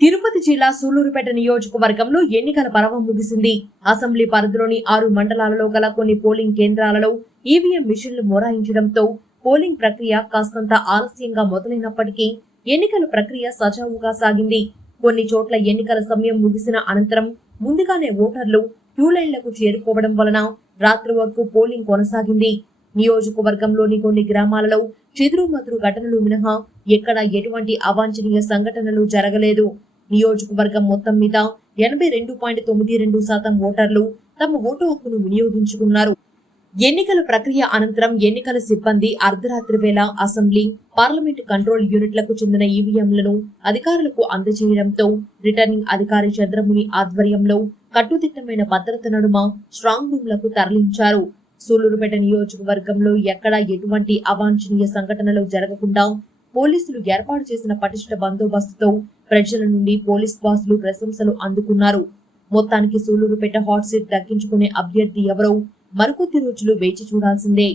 తిరుపతి జిల్లా సూళ్లూరుపేట నియోజకవర్గంలో ఎన్నికల పర్వం ముగిసింది. అసెంబ్లీ పరిధిలోని 6 మండలాలలో గల కొన్ని పోలింగ్ కేంద్రాలలో ఈవీఎం మిషన్లు మొరాయించడంతో పోలింగ్ ప్రక్రియ కాస్తంత ఆలస్యంగా మొదలైనప్పటికీ ఎన్నికల ప్రక్రియ సజావుగా సాగింది. కొన్ని చోట్ల ఎన్నికల సమయం ముగిసిన అనంతరం ముందుగానే ఓటర్లు క్యూలైన్లకు చేరుకోవడం వలన రాత్రి వరకు పోలింగ్ కొనసాగింది. నియోజకవర్గంలోని కొన్ని గ్రామాలలో చెదురుమదురు ఘటనలు మినహా ఎక్కడా ఎటువంటి అవాంఛనీయ సంఘటనలు జరగలేదు. నియోజకవర్గం మొత్తం మీద 82.92% ఓటర్లు తమ ఓటు హక్కును వినియోగించుకున్నారు. ఎన్నికల ప్రక్రియ అనంతరం ఎన్నికల సిబ్బంది అర్ధరాత్రి వేళ అసెంబ్లీ, పార్లమెంటు కంట్రోల్ యూనిట్లకు చెందిన ఈవీఎంలను అధికారులకు అందజేయడంతో రిటర్నింగ్ అధికారి చంద్రముని ఆధ్వర్యంలో కట్టుదిట్టమైన భద్రత నడుమ స్ట్రాంగ్ రూమ్లకు తరలించారు. సూళ్లూరుపేట నియోజకవర్గంలో ఎక్కడా ఎటువంటి అవాంఛనీయ సంఘటనలు జరగకుండా పోలీసులు ఏర్పాటు చేసిన పటిష్ట బందోబస్తుతో ప్రజల నుండి పోలీస్ బాసులు ప్రశంసలు అందుకున్నారు. మొత్తానికి సూళ్లూరుపేట హాట్ సీట్ దక్కించుకునే అభ్యర్థి ఎవరో మరికొద్ది రోజులు వేచి చూడాల్సిందే.